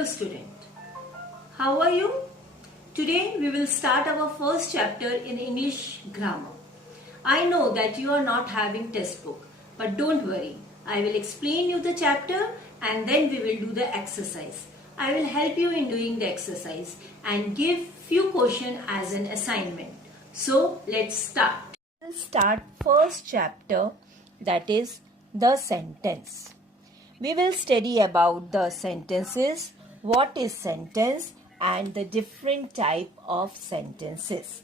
Hello student, how are you? Today we will start our first chapter in English grammar. I know that you are not having textbook, but don't worry. I will explain you the chapter and then we will do the exercise. I will help you in doing the exercise and give few questions as an assignment. So let's start. We'll start first chapter, that is the sentence. We will study about the sentences, what is sentence and the different type of sentences.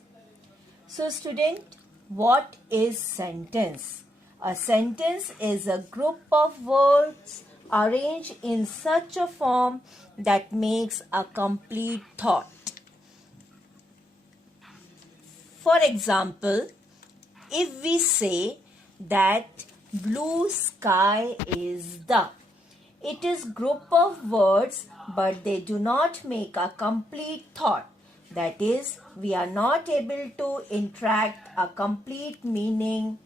So student, what is sentence? A sentence is a group of words arranged in such a form that makes a complete thought. For example, if we say that blue sky is the, it is group of words but they do not make a complete thought. That is, we are not able to interact a complete meaning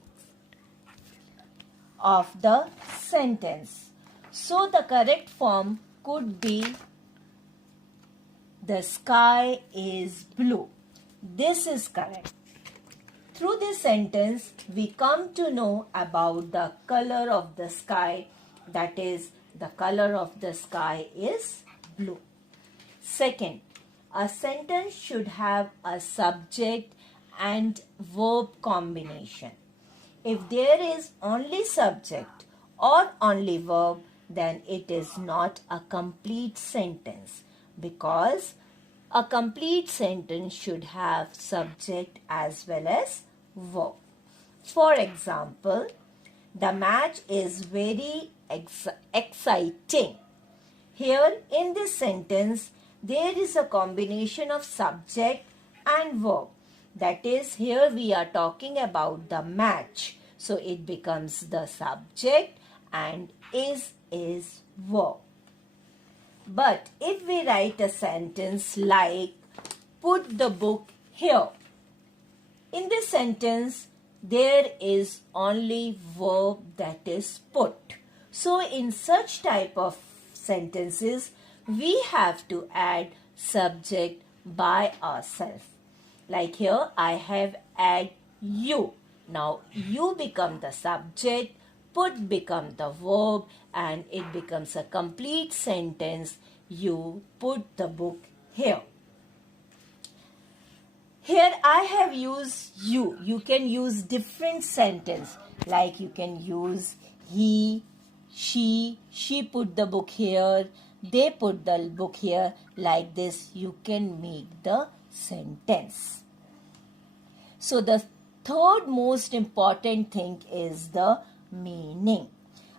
of the sentence. So the correct form could be the sky is blue. This is correct. Through this sentence, we come to know about the color of the sky. That is, the color of the sky is blue. Second, a sentence should have a subject and verb combination. If there is only subject or only verb, then it is not a complete sentence, because a complete sentence should have subject as well as verb. For example, the match is very exciting. Here in this sentence, there is a combination of subject and verb. That is, here we are talking about the match. So it becomes the subject and is verb. But if we write a sentence like, put the book here. In this sentence, there is only verb, that is put. So in such type of sentences, we have to add subject by ourselves. Like here, I have add you. Now you become the subject, put become the verb, and it becomes a complete sentence. You put the book here. Here I have used you. You can use different sentence. Like you can use he, she put the book here, they put the book here. Like this you can make the sentence. So the third most important thing is the meaning.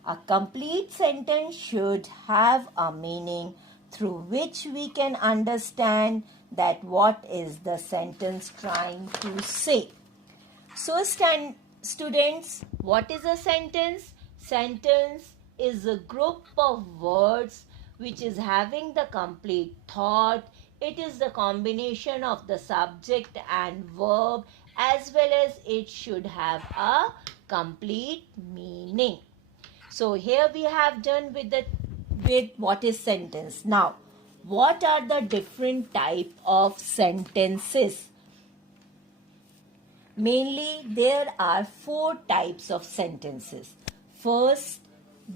A complete sentence should have a meaning through which we can understand that what is the sentence trying to say. So students, what is a sentence? Sentence is a group of words which is having the complete thought. It is the combination of the subject and verb, as well as it should have a complete meaning. So here we have done with what is sentence. Now, what are the different type of sentences? Mainly, there are 4 types of sentences. First,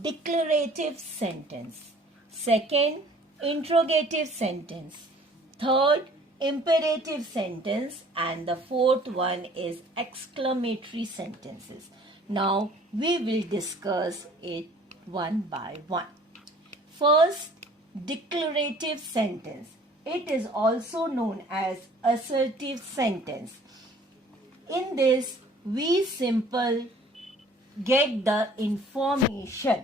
declarative sentence. Second, interrogative sentence. Third, imperative sentence. And the fourth one is exclamatory sentences. Now, we will discuss it one by one. First, declarative sentence. It is also known as assertive sentence. In this, we simply get the information.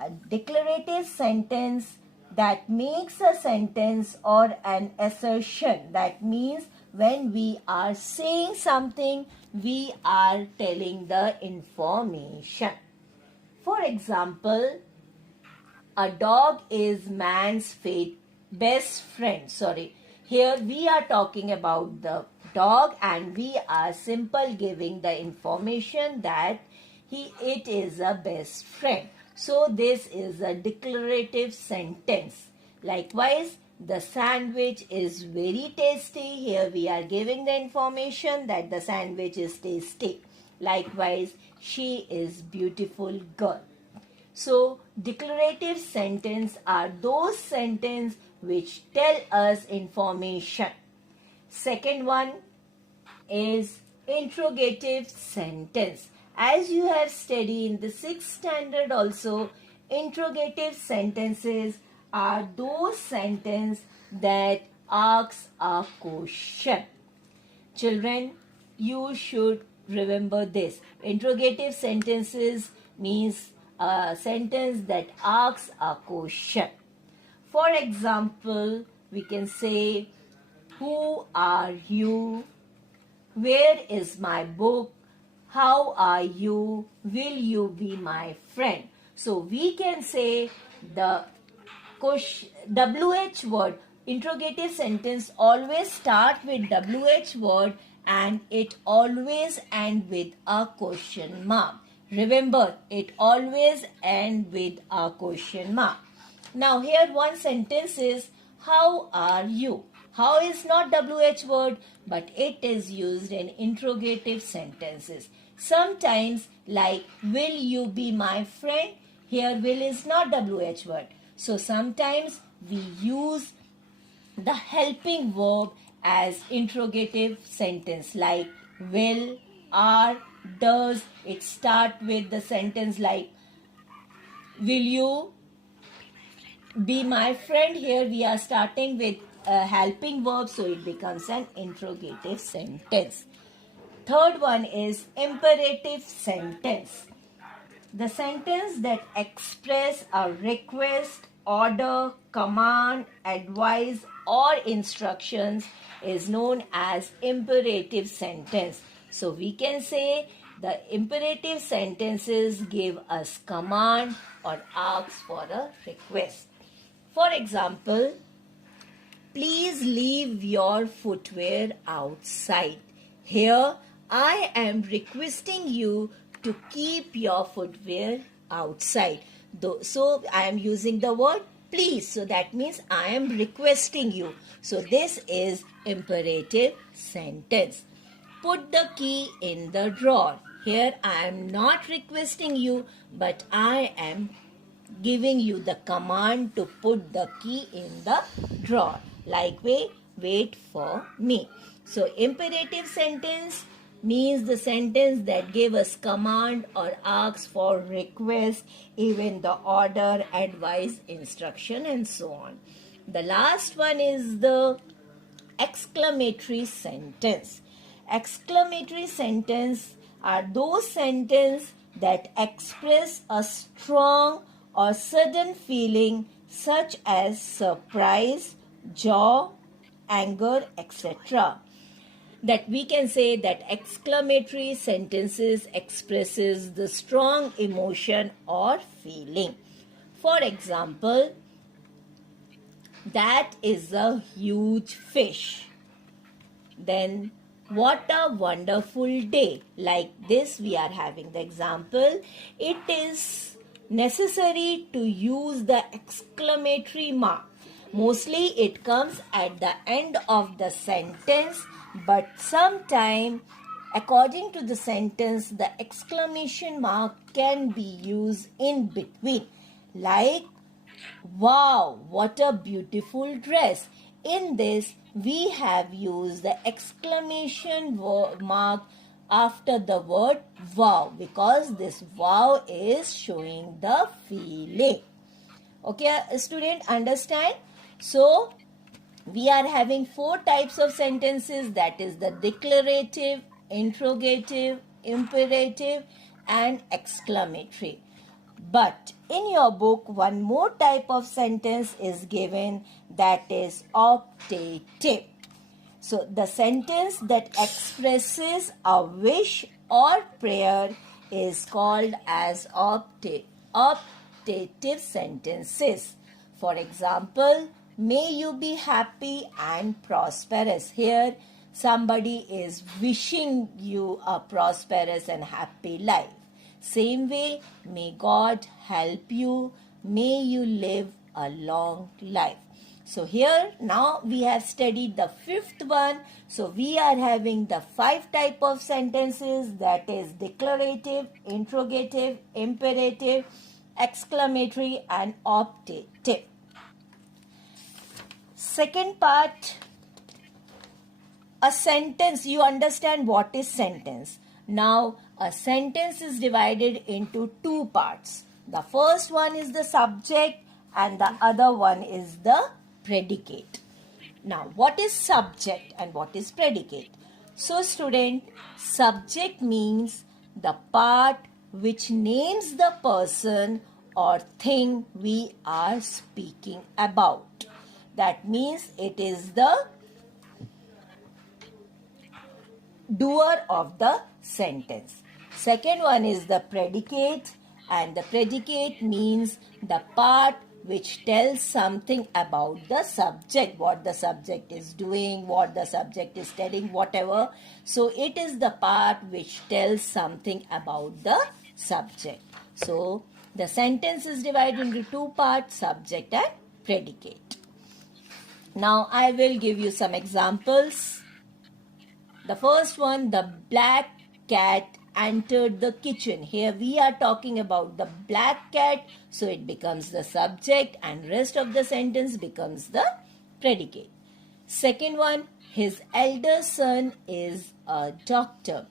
A declarative sentence that makes a sentence or an assertion. That means when we are saying something, we are telling the information. For example, a dog is man's best friend. Here we are talking about the dog and we are simply giving the information that it is a best friend. So this is a declarative sentence. Likewise, the sandwich is very tasty. Here we are giving the information that the sandwich is tasty. Likewise, she is beautiful girl. So, declarative sentence are those sentences which tell us information. Second one is interrogative sentence. As you have studied in the 6th standard also, interrogative sentences are those sentences that ask a question. Children, you should remember this. Interrogative sentences means a sentence that asks a question. For example, we can say, who are you? Where is my book? How are you? Will you be my friend? So we can say the WH word, interrogative sentence always start with WH word and it always end with a question mark. Remember, it always end with a question mark. Now here one sentence is, how are you? How is not WH word, but it is used in interrogative sentences. Sometimes like, will you be my friend? Here will is not WH word. So sometimes we use the helping verb as interrogative sentence like will, are, does. It start with the sentence like, will you be my friend? Here we are starting with a helping verb, so it becomes an interrogative sentence. Third one is imperative sentence. The sentence that express a request, order, command, advice or instructions is known as imperative sentence. So we can say the imperative sentences give us command or ask for a request. For example, please leave your footwear outside. Here I am requesting you to keep your footwear outside. So I am using the word please. So that means I am requesting you. So this is imperative sentence. Put the key in the drawer. Here I am not requesting you, but I am giving you the command to put the key in the drawer. Like wait for me. So imperative sentence means the sentence that give us command or asks for request, even the order, advice, instruction and so on. The last one is the exclamatory sentence. Exclamatory sentence are those sentences that express a strong or sudden feeling such as surprise, joy, anger, etc. That we can say that exclamatory sentences expresses the strong emotion or feeling. For example, that is a huge fish. Then, what a wonderful day. Like this we are having the example. It is necessary to use the exclamatory mark. Mostly it comes at the end of the sentence, but sometime according to the sentence the exclamation mark can be used in between. Like, wow, what a beautiful dress. In this we have used the exclamation mark after the word wow, because this wow is showing the feeling. Okay, student, understand? So we are having 4 types of sentences, that is the declarative, interrogative, imperative and exclamatory. But in your book one more type of sentence is given, that is optative. So the sentence that expresses a wish or prayer is called as optative sentences. For example, may you be happy and prosperous. Here somebody is wishing you a prosperous and happy life. Same way, may God help you, may you live a long life. So here now we have studied the fifth one. So we are having the 5 type of sentences, that is declarative, interrogative, imperative, exclamatory and octave. Second part, a sentence. You understand what is sentence. Now a sentence is divided into 2 parts. The first one is the subject and the other one is the predicate. Now what is subject and what is predicate? So student, subject means the part which names the person or thing we are speaking about. That means it is the doer of the sentence. Second one is the predicate, and the predicate means the part which tells something about the subject, what the subject is doing, what the subject is telling, whatever. So it is the part which tells something about the subject. So the sentence is divided into 2 parts, subject and predicate. Now I will give you some examples. The first one, the black cat entered the kitchen. Here we are talking about the black cat, so it becomes the subject and rest of the sentence becomes the predicate. Second one, his elder son is a doctor.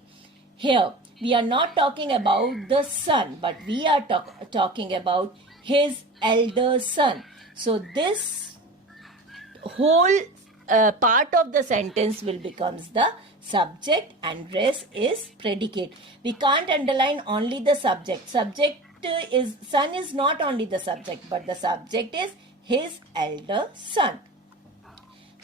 Here we are not talking about the son, but we are talking about his elder son. So this whole part of the sentence will becomes the subject and rest is predicate. We can't underline only the subject. Subject is, son is not only the subject, but the subject is his elder son.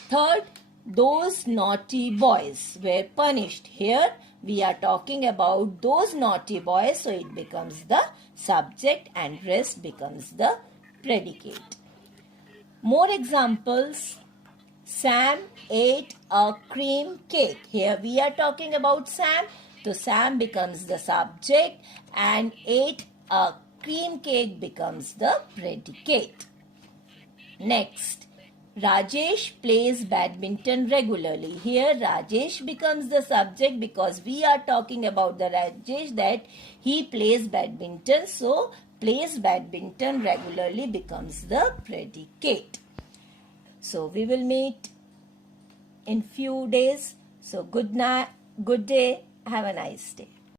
Third, those naughty boys were punished. Here we are talking about those naughty boys, so it becomes the subject and rest becomes the predicate. More examples. Sam ate a cream cake. Here we are talking about Sam. So Sam becomes the subject and ate a cream cake becomes the predicate. Next, Rajesh plays badminton regularly. Here Rajesh becomes the subject because we are talking about the Rajesh, that he plays badminton. So plays badminton regularly becomes the predicate. So we will meet in few days. So good night, good day, have a nice day.